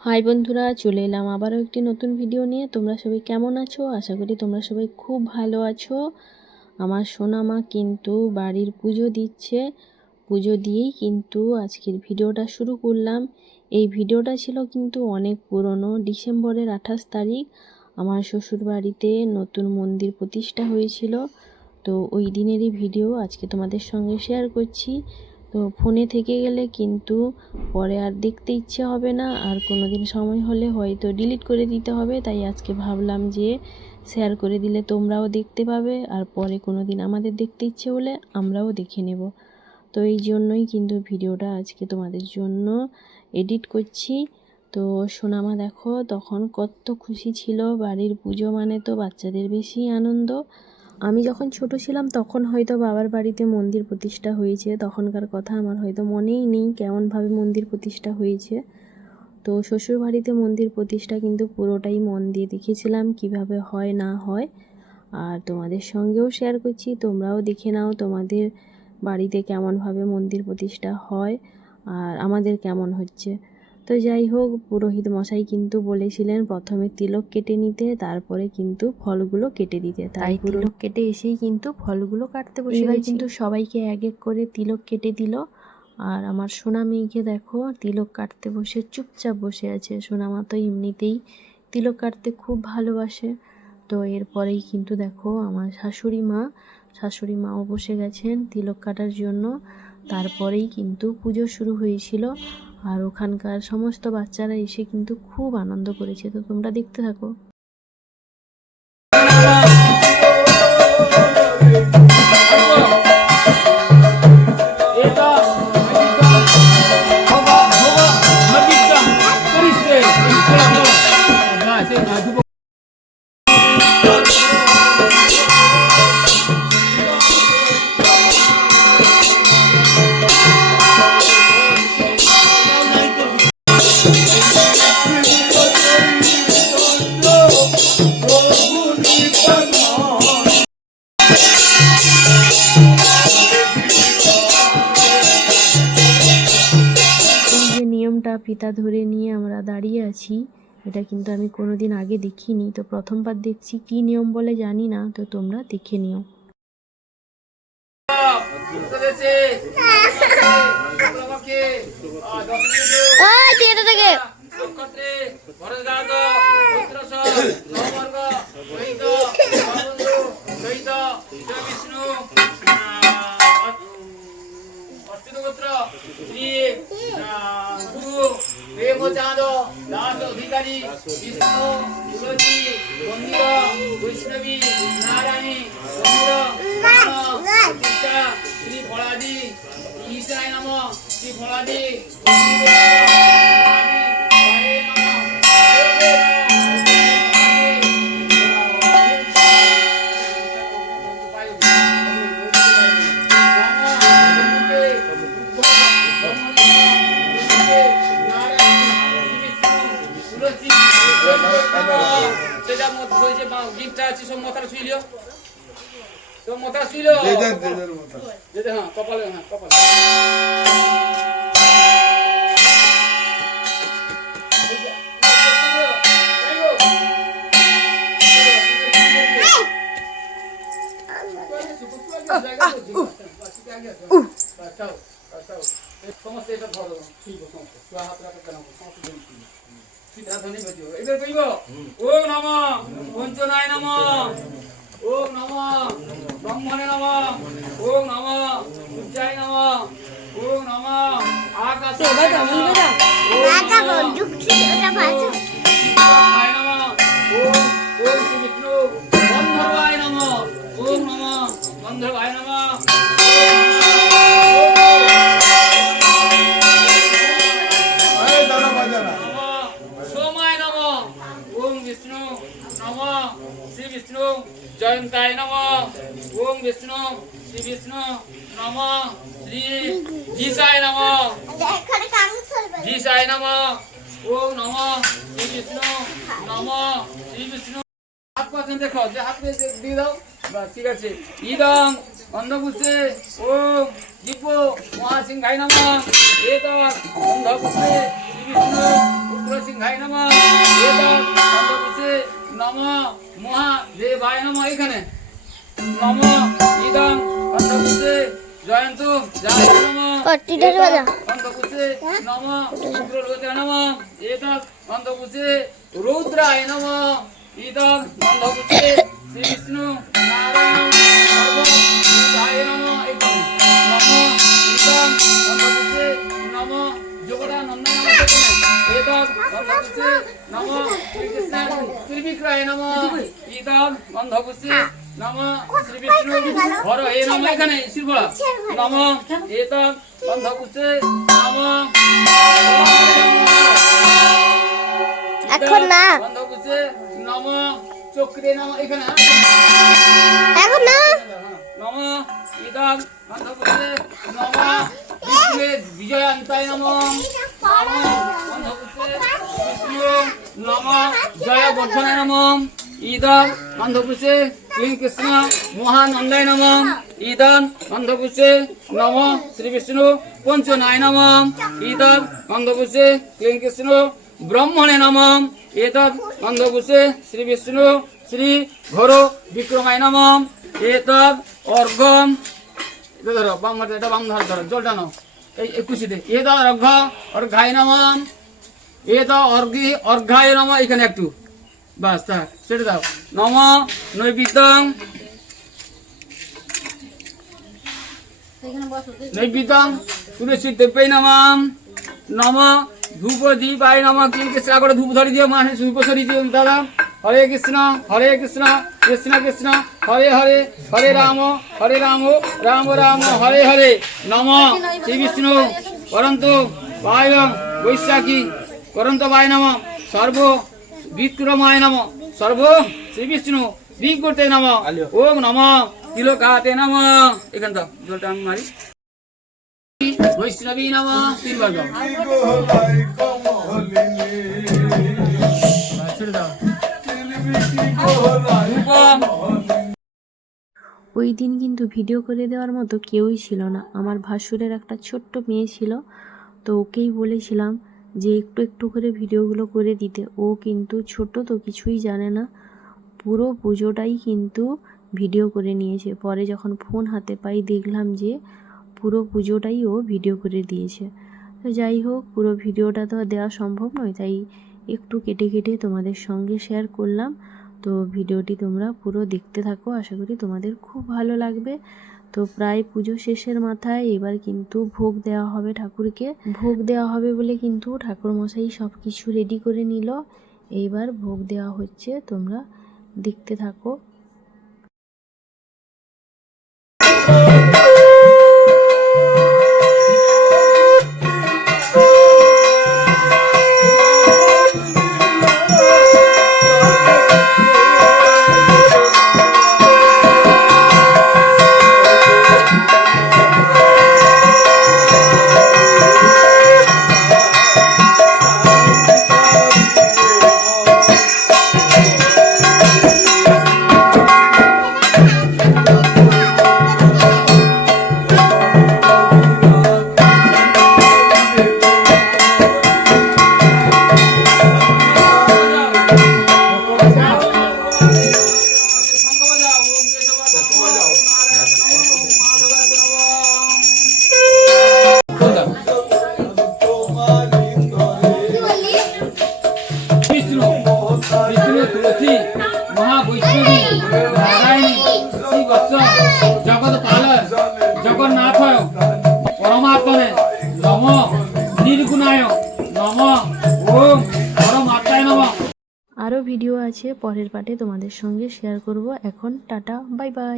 High বন্ধুরা, চলে এলাম আবারও একটি নতুন ভিডিও নিয়ে। তোমরা সবাই কেমন আছো? আশা করি তোমরা সবাই খুব ভালো আছো। আমার সোনা মা কিন্তু বাড়ির পুজো দিচ্ছে। পুজো দিয়েই কিন্তু আজকের ভিডিওটা শুরু করলাম। এই ভিডিওটা ছিল কিন্তু অনেক পুরনো, ডিসেম্বরের 28 তারিখ আমার শ্বশুর বাড়িতে নতুন মন্দির প্রতিষ্ঠা হয়েছিল। তো ওই দিনেরই ভিডিও আজকে তোমাদের সঙ্গে শেয়ার করছি। তো ফোনে থেকে গেলে কিন্তু পরে আর দেখতে ইচ্ছে হবে না, আর কোনো দিন সময় হলে হয়তো ডিলিট করে দিতে হবে। তাই আজকে ভাবলাম যে শেয়ার করে দিলে তোমরাও দেখতে পাবে, আর পরে কোনো দিন আমাদের দেখতে ইচ্ছে হলে আমরাও দেখে নেব। তো এই জন্যই কিন্তু ভিডিওটা আজকে তোমাদের জন্য এডিট করছি। তো সোনামা দেখো তখন কত খুশি ছিল। বাড়ির পুজো মানে তো বাচ্চাদের বেশি আনন্দ। আমি যখন ছোট ছিলাম তখন হয়তো বাবার বাড়িতে মন্দির প্রতিষ্ঠা হয়েছে, তখনকার কথা আমার হয়তো মনেই নেই কেমনভাবে মন্দির প্রতিষ্ঠা হয়েছে। তো শ্বশুর বাড়িতে মন্দির প্রতিষ্ঠা কিন্তু পুরোটাই মন দিয়ে দেখেছিলাম কিভাবে হয় না হয়, আর তোমাদের সঙ্গেও শেয়ার করছি। তোমরাও দেখে নাও তোমাদের বাড়িতে কেমনভাবে মন্দির প্রতিষ্ঠা হয় আর আমাদের কেমন হচ্ছে। তো যাই হোক, পুরোহিত মশাই কিন্তু বলেছিলেন প্রথমে তিলক কেটে নিতে, তারপরে কিন্তু ফলগুলো কেটে দিতে। তাই তিলক কেটে এসেই কিন্তু ফলগুলো কাটতে বসে গেছি। কিন্তু সবাইকে এক এক করে তিলক কেটে দিল, আর আমার সোনা মেয়েকে দেখো তিলক কাটতে বসে চুপচাপ বসে আছে। সোনামা তো এমনিতেই তিলক কাটতে খুব ভালোবাসে। তো এরপরেই কিন্তু দেখো আমার শাশুড়ি মাও বসে গেছেন তিলক কাটার জন্য। তারপরেই কিন্তু পুজো শুরু হয়েছিল, আর ওখানকার সমস্ত বাচ্চারা এসে কিন্তু খুব আনন্দ করেছে। তো তোমরা দেখতে থাকো। নিয়মটা ফিতা ধরে নিয়ে আমরা দাঁড়িয়ে আছি, এটা কিন্তু আমি কোনোদিন আগে দেখিনি। তো প্রথমবার দেখছি, কি নিয়ম বলে জানি না, তো তোমরা দেখে নিও। প্রেমচাঁদ দাস অধিকারী বিষ্ণু তুলসী মন্দির বৈষ্ণবী নারায়ণী প্রতিষ্ঠা শ্রী ফলাদি ঈশায় নম শ্রী ফলাদি গিফটটা আছে সব মাথার শুইলিও, তো মাথা শুইলো যেতে। হ্যাঁ কপালে, হ্যাঁ কপালে। সমস্ত এটা ধরো শুইব, সমস্ত হাত রাখো কেন সমস্ত জিনিস এবার কইব ওম নমঃ পঞ্চনায় নমঃ, ওম নমঃ ব্রহ্মণে নমঃ, ওম নমঃ সূর্যায় নমঃ, ওম নমঃ আকাশে নমঃ, ওম শ্রী বিষ্ণু গন্ধর্বায় নমঃ, ওম নমঃ গন্ধর্বায় নমঃ, জয়ন্তায় নমঃ, ওম বিষ্ণু শ্রী বিষ্ণু নমঃ, শ্রী জীসায় নমঃ, জীসায় নমঃ, ওম নমঃ শ্রী বিষ্ণু নমঃ, শ্রী বিষ্ণু। হাত পাশে দেখো, যে হাত দিয়ে দাও, বাস ঠিক আছে। ইদং অন্ধপুত্রে ওম দিব্য মহাসিংহায় নমঃ, এতৎ অন্ধপুত্রে শ্রী বিষ্ণু উগ্র সিংহায় নমঃ এতৎ অন্ধকুশে নমঃ মহাদেবায় নমঃ এখানে নমঃ ইদং অন্ধকুশে জয়ন্তু জয় নমঃ অন্ধকুশে নমঃ শুক্রলোকে নমঃ এতৎ অন্ধকুশে রুদ্রায় নমঃ ইদং অন্ধকুশে শ্রী বিষ্ণু নারায়ণ সর্বভূতায় নমঃ এখানে নমঃ ইদং অন্ধকুশে নমঃ যোগদানন্দায় নমঃ এখানে এতৎ অন্ধকুশে নমঃ শ্রীকৃষ্ণ ত্রিবিক্রয় নমঃ ইদং অন্ধকুশে নমঃ শ্রী বিষ্ণু হরহে নমঃ এখানে শিরবলা নমঃ এতৎ অন্ধকুশে নমঃ এখন না অন্ধকুশে নমঃ চক্রে নমঃ এখানে এখন না নমঃ ইদং অন্ধকুশে নমঃ বিষ্ণুয়ে বিজয়ান্তায় নমঃ নমঃ অন্ধকুশে বিষ্ণুয়ে নমঃ জয়বর্ধনায় নমঃ ইদং অন্ধকুশে শ্রীকৃষ্ণ মহানন্দায় নমঃ ইদং অন্ধকুশে নমঃ শ্রী বিষ্ণু পঞ্চনায় নমঃ ইদং অন্ধকুশে শ্রীকৃষ্ণ ব্রহ্মণে নমঃ এতৎ অন্ধকুশে শ্রী বিষ্ণু শ্রী ঘোর বিক্রমায় নমঃ এতৎ অর্ঘ্যম এটা ধরো বাম হাতে এটা বাম হাতে ধরো জলটা নাও এই 21 তে এতৎ অর্ঘ্য অর্ঘ্যায় নমঃ এতৎ অর্ঘ্যায় নমঃ এখানে একটু বাস তা সেটা দাও নমঃ নৈবেদ্যং নৈবেদ্যং তুলসী দেব্যৈ নমঃ নমঃ ধূপ দীপায় নমঃ কি কৃষ্ণ করে ধূপ ধরি দিও মানে ধূপ সরি দিও দাদা হরে কৃষ্ণ কৃষ্ণ কৃষ্ণ হরে হরে হরে রাম রাম রাম হরে হরে নমঃ শ্রী বিষ্ণু করন্তু বায় বৈশাখী করন্ত বায় নমঃ সর্ব বিক্রমায় নমঃ সর্ব শ্রী বিষ্ণু বিজ্ঞতে নমঃ ওম নমঃ তিলকাতে নমঃ এখান তো জলটা আমি মারি বৈষ্ণবী নমঃ তিনবার গাও ছেড়ে দাও ওই দিন কিন্তু ভিডিও করে দেওয়ার মতো কেউই ছিল না। আমার ভাসুরের একটা ছোট্ট মেয়ে ছিল, তো ওকেই বলেছিলাম যে একটু একটু করে ভিডিওগুলো করে দিতে। ও কিন্তু ছোট, তো কিছুই জানে না, পুরো পুজোটাই কিন্তু ভিডিও করে নিয়েছে। পরে যখন ফোন হাতে পাই দেখলাম যে পুরো পুজোটাই ও ভিডিও করে দিয়েছে। তো যাই হোক, পুরো ভিডিওটা তো দেওয়া সম্ভব নয়, তাই একটু কেটে কেটে তোমাদের সঙ্গে শেয়ার করলাম। তো ভিডিওটি তোমরা পুরো দেখতে থাকো, আশা করি তোমাদের খুব ভালো লাগবে। তো প্রায় পুজো শেষের মাথায় এবার কিন্তু ভোগ দেওয়া হবে ঠাকুরকে। ভোগ দেওয়া হবে বলে কিন্তু ঠাকুরমশাই সব কিছু রেডি করে নিল। এইবার ভোগ দেওয়া হচ্ছে, তোমরা দেখতে থাকো। तुलसी महावैष्णवी नारायणी श्री वत्स जगत पालक जगन्नाथ परमात्मने नमः निर्गुणाय नमः ओम परमात्माय नमः। আরও ভিডিও আছে, পরের পার্টে তোমাদের সঙ্গে শেয়ার করব। এখন টাটা, বাই বাই।